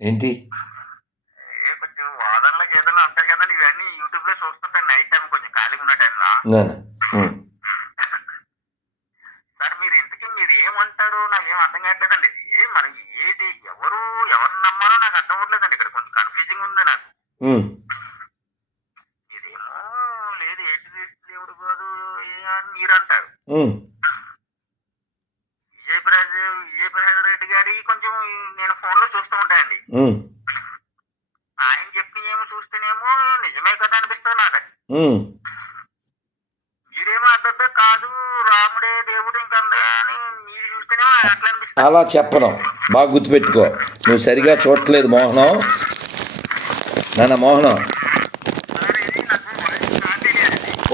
ఏంటి? కొంచెం వాదనలు గీదనలు ఉంటాయి కదా ఇవన్నీ యూట్యూబ్లో చూస్తుంటాను నైట్ టైం కొంచెం ఖాళీగా ఉన్న టైంలో. సార్ మీరు ఇంతకీ మీరు ఏమంటారు? నాకేం అర్థం కావట్లేదండి. ఇది ఏది ఎవరు నమ్మాలో నాకు అర్థం అవ్వట్లేదండి. ఇక్కడ కొంచెం కన్ఫ్యూజింగ్ ఉంది నాకు. మీరేమో లేదు ఏంటి దేవుడు కాదు అని మీరు అంటారు ఉమ్. విజయప్రసాద్ విజయప్రసాద్ రెడ్డి గారి కొంచెం నేను ఫోన్లో చూస్తూ ఉంటాయండి. ఆయన చెప్పి ఏమో చూస్తేనేమో నిజమే కదా అనిపిస్తుంది నాకు. మీరేమో అద్దద్ద కాదు రాముడే దేవుడు ఇంకా అని మీరు చూస్తేనేమో అట్లా అనిపిస్తుంది. అలా చెప్పను. బాగా గుర్తుపెట్టుకో. నువ్వు సరిగా చూడట్లేదు మోహనం. నాన్న మోహనం.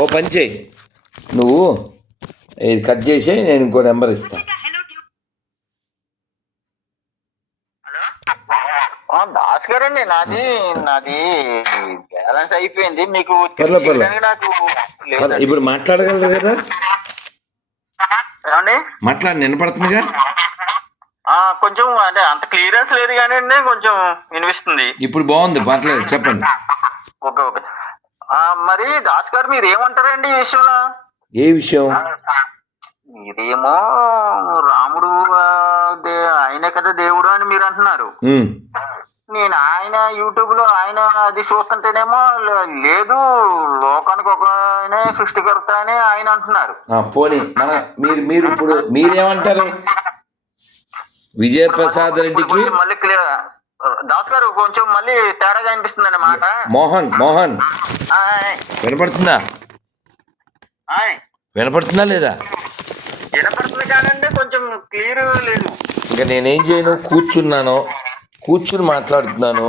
ఓ పని చేయి. నువ్వు ఇది కట్ చేసి నేను ఇంకో నెంబర్ ఇస్తా. దాస్ గారండి నాది నాది బ్యాలెన్స్ అయిపోయింది. మీకు నాకు. ఇప్పుడు మాట్లాడగలరు కదా ఏమండి? మాట్లాడి నినపడుతుందిగా ఆ, కొంచెం అంటే అంత క్లియరెన్స్ లేదు కానీ అండి కొంచెం వినిపిస్తుంది. ఇప్పుడు బాగుంది పర్లేదు చెప్పండి. Okay okay. మరి దాస్ గారు మీరు ఏమంటారండి ఈ విషయంలో? ఏ విషయం? మీరేమో రాముడు ఆయనే కదా దేవుడు అని మీరు అంటున్నారు. నేను ఆయన యూట్యూబ్లో ఆయన అది చూస్తుంటేనేమో లేదు లోకానికి ఒక ఆయనే సృష్టికర్త అని ఆయన అంటున్నారు. పోనీ మన మీరు మీరు ఇప్పుడు మీరేమంటారు? విజయప్రసాద్ రెడ్డికి మళ్ళీ క్లియర్ దాస్ గారు కొంచెం మళ్ళీ తేడాగా అనిపిస్తుందండి మాట. మోహన్ మోహన్. వినపడుతుందా. వినపడుతుందా లేదా? వినపడుతుంది కానండి కొంచెం క్లియర్ లేదు. ఇంకా నేనేం చేయను కూర్చున్నాను. కూర్చుని మాట్లాడుతున్నాను.